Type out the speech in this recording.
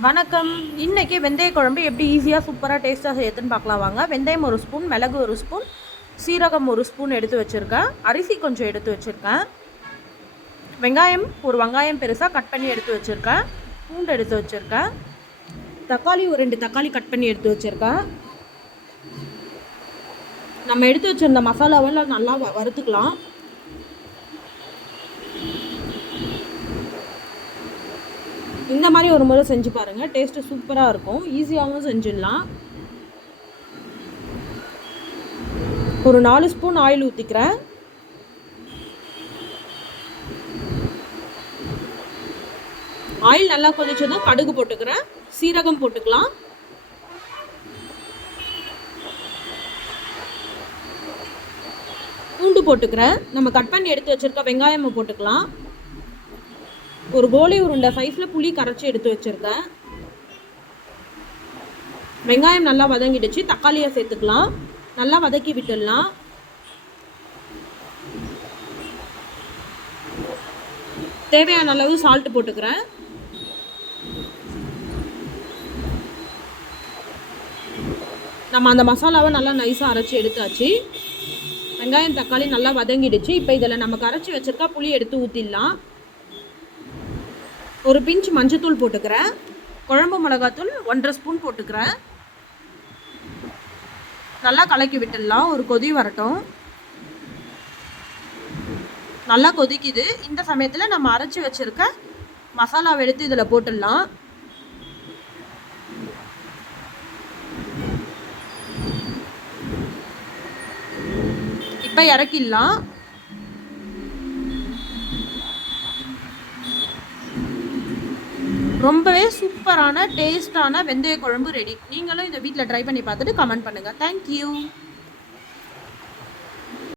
வணக்கம். இன்னைக்கு வெந்தய குழம்பு எப்படி ஈஸியாக சூப்பராக டேஸ்ட்டாக செய்யறதுன்னு பார்க்கலாம். வாங்க. வெந்தயம் ஒரு ஸ்பூன் மிளகு ஒரு ஸ்பூன் சீரகம் ஒரு ஸ்பூன் எடுத்து வச்சுருக்கேன். அரிசி கொஞ்சம் எடுத்து வச்சுருக்கேன். வெங்காயம் ஒரு வெங்காயம் பெருசாக கட் பண்ணி எடுத்து வச்சுருக்கேன். பூண்டு எடுத்து வச்சுருக்கேன். தக்காளி ஒரு ரெண்டு தக்காளி கட் பண்ணி எடுத்து வச்சுருக்கேன். நம்ம எடுத்து வச்சுருந்த மசாலாவெல்லாம் நல்லா வ- வறுத்துக்கலாம். இந்த மாதிரி ஒரு முறை செஞ்சு பாருங்கள் டேஸ்ட்டு சூப்பராக இருக்கும். ஈஸியாகவும் செஞ்சிடலாம். ஒரு நாலு ஸ்பூன் ஆயில் ஊற்றிக்கிறேன் ஆயில் நல்லா கொதிச்சதும் கடுகு போட்டுக்கிறேன். சீரகம் போட்டுக்கலாம். பூண்டு போட்டுக்கிறேன். நம்ம கட் பண்ணி எடுத்து வச்சுருக்க வெங்காயமும் போட்டுக்கலாம். ஒரு கோலி உருண்டை சைஸில் புளி கரைச்சி எடுத்து வச்சுருக்கேன். வெங்காயம் நல்லா வதங்கிடுச்சு. தக்காளியை சேர்த்துக்கலாம். நல்லா வதக்கி விட்டுடலாம். தேவையான அளவு சால்ட் போட்டுக்கிறேன். நம்ம அந்த மசாலாவை நல்லா நைஸாக அரைச்சி எடுத்தாச்சு. வெங்காயம் தக்காளி நல்லா வதங்கிடுச்சு. இப்போ இதில் நம்ம கரைச்சி வச்சுருக்கா புளி எடுத்து ஊற்றிடலாம் ஒரு பிஞ்ச் மஞ்சத்தூள் போட்டுக்கிறேன். குழம்பு மிளகாத்தூள் ஒன்றரை ஸ்பூன் போட்டுக்கிறேன். நல்லா கலக்கி விட்டுடலாம். ஒரு கொதி வரட்டும். நல்லா கொதிக்குது. இந்த சமயத்தில் நம்ம அரைச்சி வச்சுருக்க மசாலாவை எடுத்து இதில் போட்டுடலாம். இப்போ இறக்கிடலாம். ரொம்பவே சூப்பரான டேஸ்டான வெந்தய குழம்பு ரெடி நீங்களும் இதை வீட்டில் ட்ரை பண்ணி பார்த்துட்டு கமெண்ட் பண்ணுங்கள் தேங்க்யூ